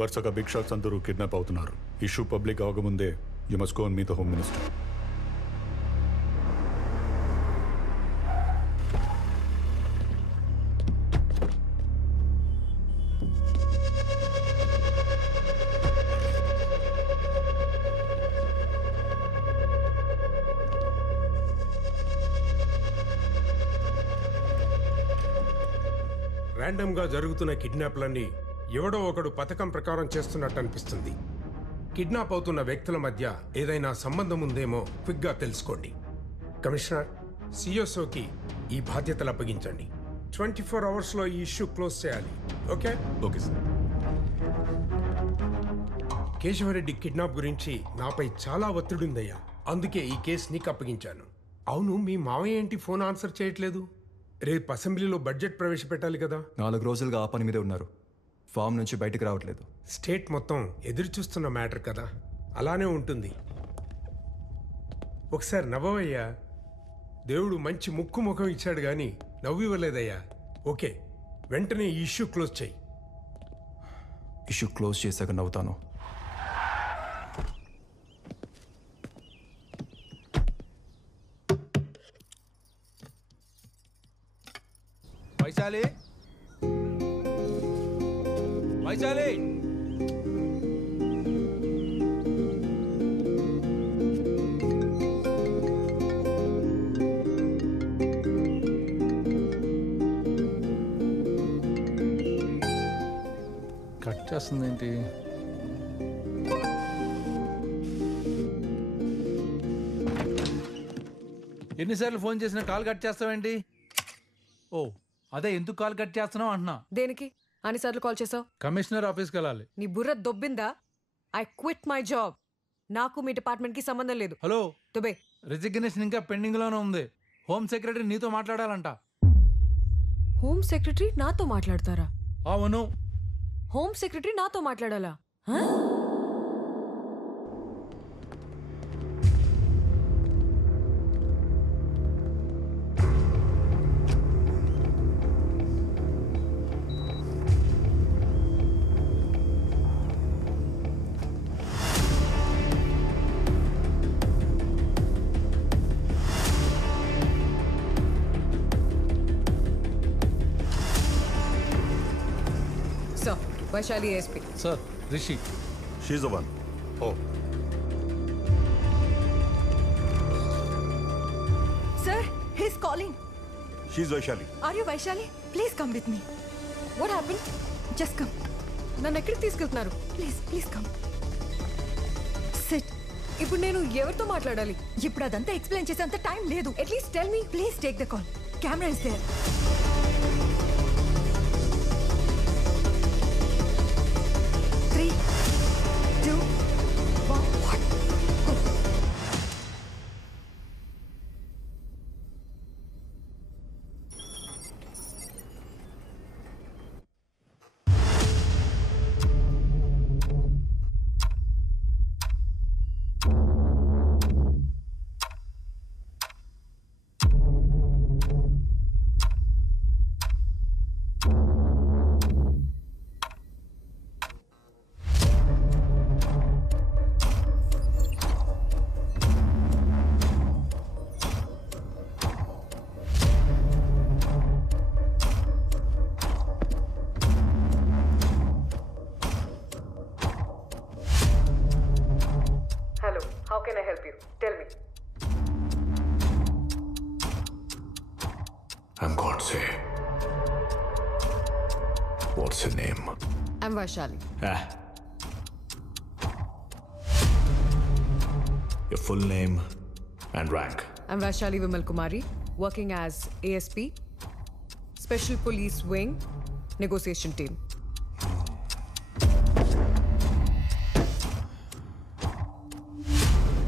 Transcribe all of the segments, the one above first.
వరుసగా big shots అందరూ kidnap అవుతున్నారు. ఇష్యూ పబ్లిక్ అవకముందే you must go and meet the home minister. ర్యాండమ్గా జరుగుతున్న కిడ్నాప్లన్నీ ఎవడో ఒకడు పథకం ప్రకారం చేస్తున్నట్టు అనిపిస్తుంది. కిడ్నాప్ అవుతున్న వ్యక్తుల మధ్య ఏదైనా సంబంధం ఉందేమో క్విక్గా తెలుసుకోండి. కమిషనర్, సిఎస్ఓకి ఈ బాధ్యతలు అప్పగించండి. 24 అవర్స్లో ఈ ఇష్యూ క్లోజ్ చేయాలి. Okay? Okay sir. Keshavareddy kidnap గురించి నాపై చాలా ఒత్తిడి ఉందయ్యా. అందుకే ఈ కేసు నీకు అప్పగించాను. అవును, మీ మావయ్య ఏంటి ఫోన్ ఆన్సర్ చేయట్లేదు? రేపు అసెంబ్లీలో బడ్జెట్ ప్రవేశపెట్టాలి కదా. 4 రోజులుగా ఆ పని మీదే ఉన్నారు. ఫామ్ నుంచి బయటకు రావట్లేదు. స్టేట్ మొత్తం ఎదురు చూస్తున్న మ్యాటర్ కదా, అలానే ఉంటుంది. ఒకసారి నవ్వవయ్యా. దేవుడు మంచి ముక్కు ముఖం ఇచ్చాడు కానీ నవ్వు ఇవ్వలేదయ్యా. ఓకే, వెంటనే ఈ ఇష్యూ క్లోజ్ చేయి. ఇష్యూ క్లోజ్ చేశాక నవ్వుతాను. వైశాలి, వైశాలి, కట్ చేస్తుంది ఏంటి? ఎన్నిసార్లు ఫోన్ చేసినా కాల్ కట్ చేస్తావేంటి? ఓ అదే, ఎందుకు కాల్ కట్ చేస్తున్నావు అంటున్నా. దేనికి అన్నిసార్లు కాల్ చేసావు? కమిషనర్ ఆఫీస్కి వెళ్ళాలి. నీ బుర్ర దొబ్బిందా? I quit my job. నాకు మీ డిపార్ట్మెంట్ కి సంబంధం లేదు. హలో, దుబే, రిజిగ్నేషన్ ఇంకా పెండింగ్ లోనే ఉంది. హోమ్ సెక్రటరీ నీతో మాట్లాడాలంట. హోమ్ సెక్రటరీ నాతో మాట్లాడతారా? అవును. హోమ్ సెక్రటరీ నాతో మాట్లాడాలా? హ? Vaishali ASP. Sir, Rishi. She's the one. Oh sir, he's calling. She's Vaishali. Are you Vaishali? Please come with me. What happen? Just come. నన్ను ఎక్కడికి తీసుకెళ్తున్నారు? Please please come. సిట్. ఇప్పుడు నేను ఎవరితో మాట్లాడాలి? ఇప్పుడు అదంతా ఎక్స్ప్లెయిన్ చేసేంత టైం లేదు. At least tell me. Please take the call. Camera is there. How can I help you? Tell me. I'm Godse. What's your name? I'm Vaishali. Your full name and rank? I'm Vaishali Vimal Kumari, working as ASP, Special Police Wing, Negotiation Team.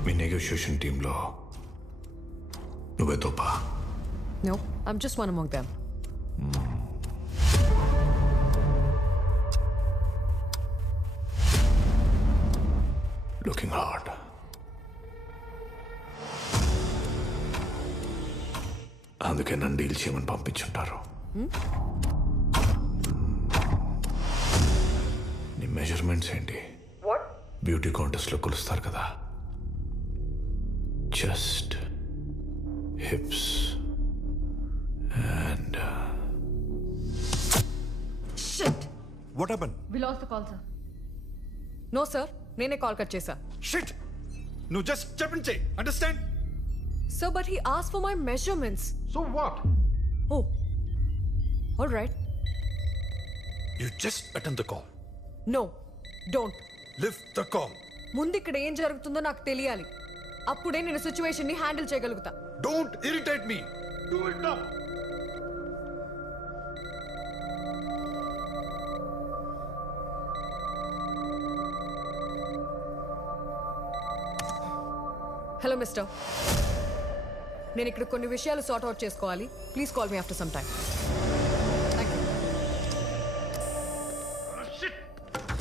Me negotiation టీంలో నువ్వే తోపా? No, I'm just one among them. Looking hard. అందుకే నన్ను deal చేయమని పంపించుంటారు. నీ measurements ఏంటి? Beauty కాంటెస్ట్లో కొలుస్తారు కదా. Chest, hips and Shit! What happen? We lost the call, sir. No sir, నేనే కాల్ కట్ చేశా. షిట్! నువ్వు జస్ట్ చెప్పించే, understand? Sir, but he asked for my measurements. So what? Oh, all right. You just attend the call. No, don't. Lift the call. ముందు ఇక్కడ ఏం జరుగుతుందో నాకు తెలియాలి. అప్పుడే నేను సిచ్యువేషన్ ని హ్యాండిల్ చేయగలుగుతా. Don't irritate me. Do it now. Hello mister, నేను ఇక్కడ కొన్ని విషయాలు సార్ట్ అవుట్ చేసుకోవాలి. Please call me after some time.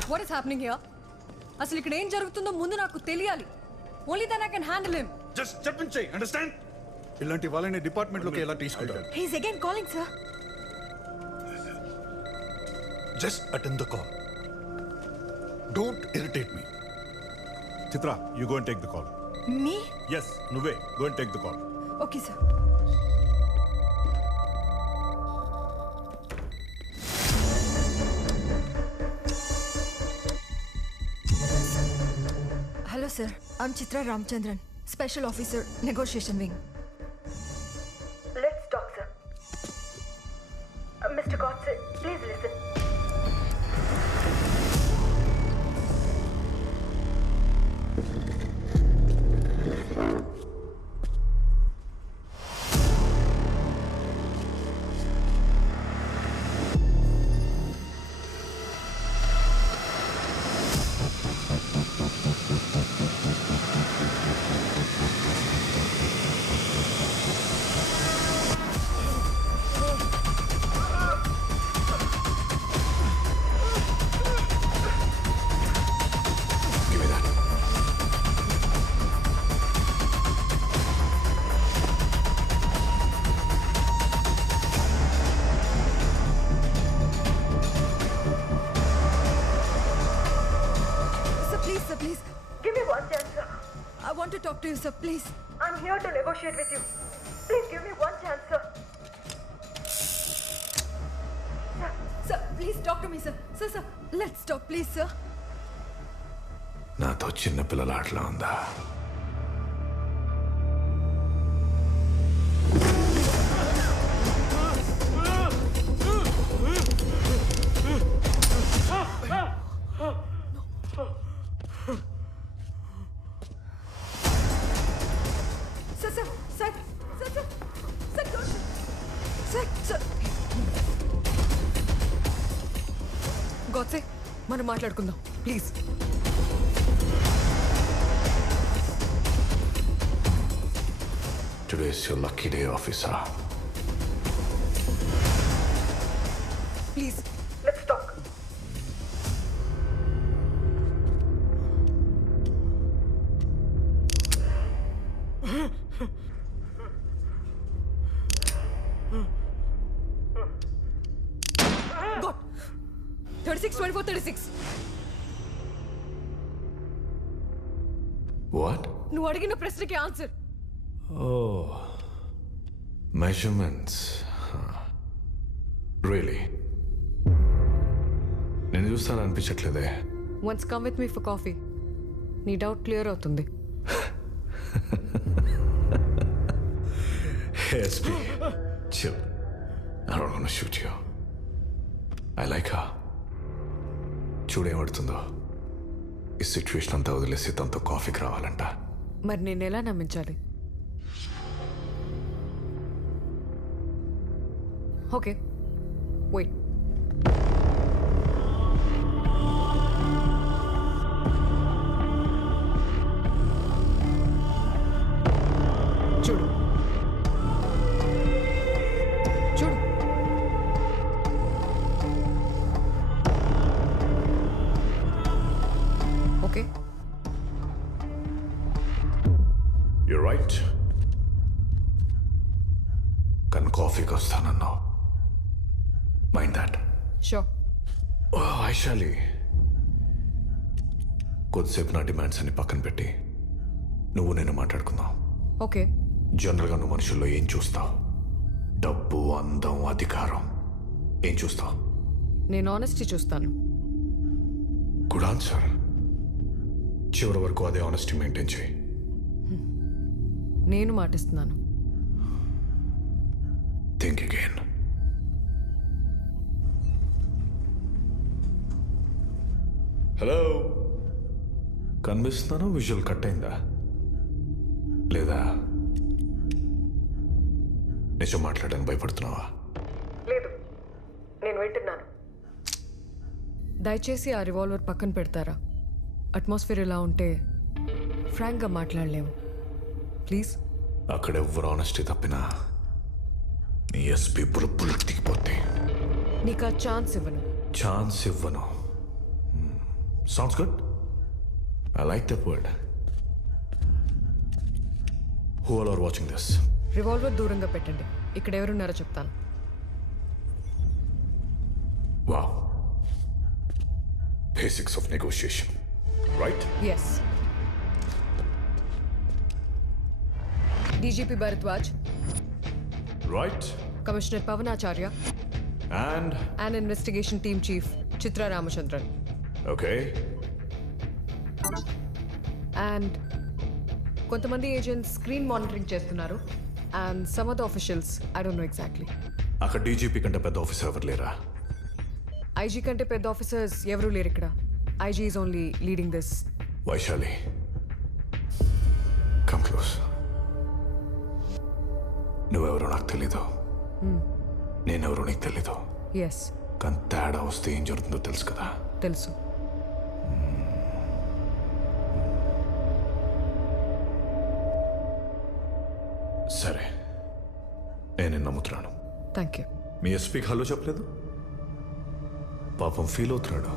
What is happening here? అసలు ఇక్కడ ఏం జరుగుతుందో ముందు నాకు తెలియాలి. Only then I can handle him. Just చెప్పించే, అండర్స్టాండ్? ఇలాంటి వాళ్ళని డిపార్ట్మెంట్లోకి ఎలా తీసుకుంటారు? He's again calling, sir. Just attend the call. Don't irritate me. Chitra, you go and take the call. Me? Yes, నువ్వే go and take the call. Okay, sir. Hello, sir. I'm Chitra Ramchandran, Special Officer, Negotiation Wing. Let's talk, sir. Mr. Godse, please listen. Give me that. Sir, please. Give me one chance, sir. I want to talk to you, sir, please. I'm here to negotiate with you. Please give me one chance, sir. Sir, please talk to me, sir. Sir, let's talk, please, sir. నాతో చిన్న పిల్లల ఆటలా ఉందా? Sir. Godse, మనం మాట్లాడుకుందాం please. Today is your lucky day, officer. Please Let's talk. God 36 24 36. What? నువ్వు అడిగిన ప్రశ్నకి answer. Oh, measurements. Really? నేను చూస్తాను అనిపించట్లేదే. Once come with me for coffee. నీ డౌట్ క్లియర్ అవుతుంది. ASP, chill. I don't want to shoot you. I like her. చూడేమడుతుందో. ఈ situation అంతా వదిలేసి తనతో కాఫీకి రావాలంట. మరి నేను ఎలా నమ్మించాలి? Okay wait. చూడు చూడు. Okay You're right. కానీ కాఫీకి వస్తానన్నావు. Mind that. Sure. Oh, Vaishali. కొద్దిసేపు నా డిమాండ్స్ అన్ని పక్కన పెట్టి నువ్వు నేను మాట్లాడుకుందాం. ఓకే. జనరల్గా నువ్వు మనుషుల్లో ఏం చూస్తావు? డబ్బు, అందం, అధికారం. ఏం చూస్తావు? నేను ఆనెస్టీ చూస్తాను. Good answer. చివరి వరకు అదే ఆనెస్టీ మెయింటైన్ చేయి. నేను మాటిస్తున్నాను. Think again. హలో, కనిపిస్తున్నాను? విజువల్ కట్ అయిందా లేదా? నిజం మాట్లాడడానికి భయపడుతున్నావా? లేదు, నేను వింటున్నాను. దయచేసి ఆ రివాల్వర్ పక్కన పెడతారా? అట్మాస్ఫియర్ ఇలా ఉంటే ఫ్రాంక్గా మాట్లాడలేము. ప్లీజ్. అక్కడ ఎవ్వరు ఆనెస్టీ తప్పినా నీ ఎస్పీ బుల్లెట్ దిగిపోతే నీకు ఆ ఛాన్స్ ఇవ్వను. ఛాన్స్ ఇవ్వను. Sounds good. I like that word. Who all are watching this? Revolver దూరంగా పెట్టండి. ఇక్కడ ఎవరున్నారో చెప్తాను. Wow. Basics of negotiation, right? Yes. DGP Bharadwaj, right. Commissioner Pavanacharya and investigation team chief Chitra Ramachandran. Okay. And కొంతమంది ఏజెంట్స్ స్క్రీన్ మానిటరింగ్ చేస్తున్నారు. And some of the officials, I don't know exactly. అక్కడ DGP కంటే పెద్ద ఆఫీసర్ ఎవరు లేరా? ఐజీ కంటే పెద్ద ఆఫీసర్స్ ఎవరూ లేరు ఇక్కడ. IG is only leading this. Vaishali, come close. నువ్వెవరో నాకు తెలీదు, నేనెవరో నీకు తెలీదు. ఎస్. కానీ తేడా వస్తే ఏం జరుగుతుందో తెలుసు కదా? తెలుసు. సరే, నేను నమ్ముతున్నాను. Thank you. మీ ఎస్పీకి హలో చెప్పలేదు? పాపం ఫీల్ అవుతున్నాడు.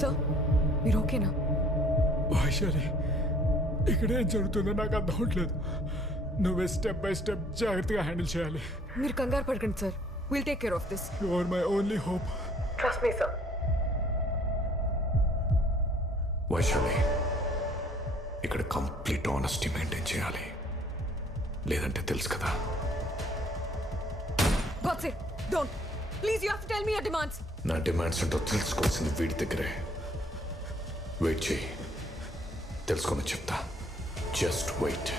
సార్, మీరు ఓకేనా? వైశాలి, ఇక్కడ ఏం జరుగుతుందో నాకు అర్థం అవట్లేదు. నువ్వే స్టెప్ బై స్టెప్ జాగ్రత్తగా హ్యాండిల్ చేయాలి. మీరు కంగారు పడకండి sir. Will take care of this. You are my only hope. Trust me sir. Vaishali, ఇక్కడ కంప్లీట్ ఆనెస్టీ మెయింటైన్ చేయాలి, లేదంటే తెలుసు కదా? God's sake, don't. Please, you have to tell me your demands. నా డిమాండ్స్ ఏంటో తెలుసుకోవాల్సింది వీడి దగ్గరే. వెయిట్ చేయి, తెలుసుకొని చెప్తా. Just wait.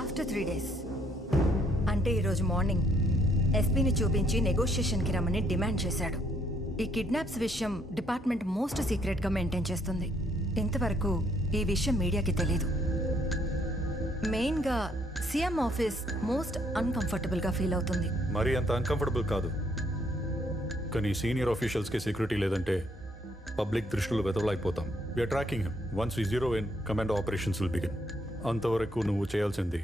ఆఫ్టర్ 3 days అంటే ఈరోజు మార్నింగ్ ఎస్పీని చూపించి నెగోషియేషన్కి రమ్మని డిమాండ్ చేశాడు. ఈ కిడ్నాప్స్ విషయం డిపార్ట్మెంట్ మోస్ట్ సీక్రెట్గా మెయింటైన్ చేస్తుంది. ఇంతవరకు ఈ విషయం మీడియాకి తెలీదు. మెయిన్గా సీఎం ఆఫీస్ మోస్ట్ అన్కంఫర్టబుల్గా ఫీల్ అవుతుంది. మరీ అంత అన్కంఫర్టబుల్ కాదు, కానీ సీనియర్ ఆఫీషియల్స్కి సెక్యూరిటీ లేదంటే పబ్లిక్ దృష్టిలో వెతవలైపోతాం. We're tracking him. Once we zero in, commando operations will begin. అంతవరకు నువ్వు చేయాల్సింది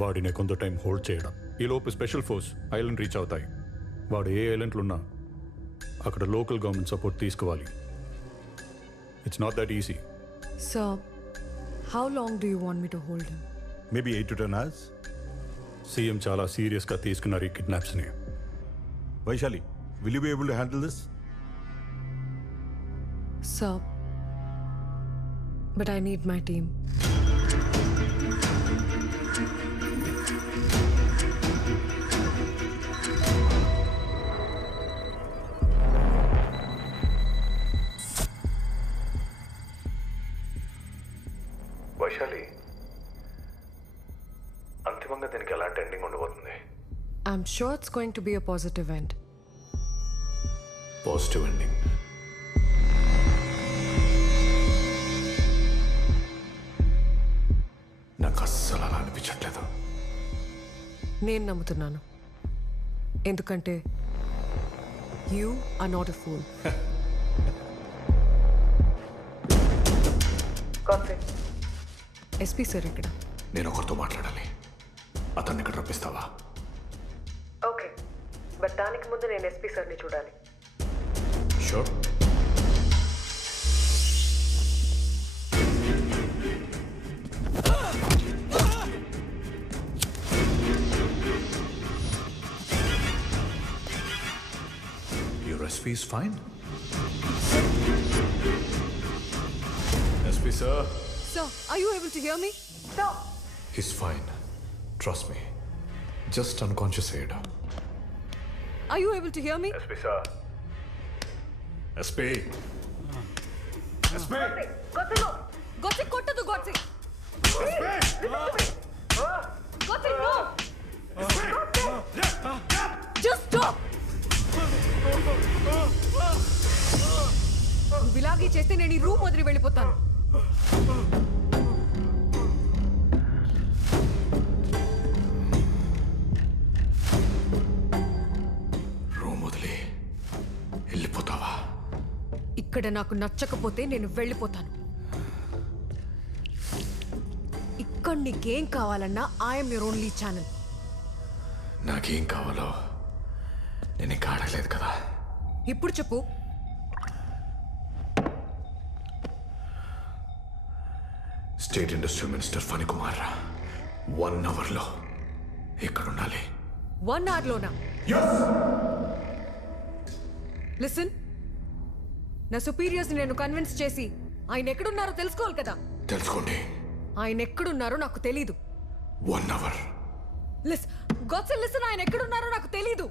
వాడిని కొంత టైం హోల్డ్ చేయడం. ఈలోపు స్పెషల్ ఫోర్స్ ఐలాండ్ రీచ్ అవుతాయి. వాడు ఏ ఐలాండ్లో ఉన్నా అక్కడ లోకల్ గవర్నమెంట్ సపోర్ట్ తీసుకోవాలి. It's not that easy. Sir, how long do you want me to hold him? Maybe 8 to 10 hours. CM చాలా సీరియస్గా తీసుకున్నారు ఈ కిడ్నాప్స్ని. Vaishali, will you be able to handle this? Sir, but I need my team. Vaishali, అంతిమంగా దీనికి ఎలాంటి ending ఉండబోతుంది? I'm sure it's going to be a positive end. Positive ending. నాకు అస్సలు అలా అనిపించట్లేదు. నేను నమ్ముతున్నాను, ఎందుకంటే you are not a fool. SP sir ఇక్కడ. నేను ఒకరితో మాట్లాడాలి. అతన్ని ఇక్కడ రప్పిస్తావా? ఓకే, బట్ దానికి ముందు నేను ఎస్పీ సార్ని చూడాలి. Sure. Your SP is fine? SP sir? Sir, are you able to hear me? Sir! He's fine. Trust me. Just unconscious aid. Are you able to hear me? SP sir. SP. SP. Gotse, kottadu Gotse! Gotse, no! Just stop! నువ్వు ఇలాగే చేస్తే నేను ఈ room వదిలి వెళ్ళిపోతాను. Room వదిలి వెళ్ళిపోతావా? ఇక్కడ నాకు నచ్చకపోతే నేను వెళ్ళిపోతాను. ఇక్కడ నీకేం కావాలన్నా ఐఎమ్ యువర్ ఓన్లీ ఛానల్. నాకేం కావాలో నేను ఇంకా అడగలేదు కదా. ఇప్పుడు చెప్పు. State industrial minister Phani Kumar 1 అవర్లో ఇక్కడ ఉండాలి. 1 అవర్లోనా? లిసన్, నా సుపీరియర్స్ నేను కన్విన్స్ చేసి ఆయన ఎక్కడున్నారో తెలుసుకోవాలి కదా. తెలుసుకోండి. ఆయన ఎక్కడున్నారో నాకు తెలీదు. 1 అవర్. లిసన్, ఆయన ఎక్కడున్నారో నాకు తెలీదు.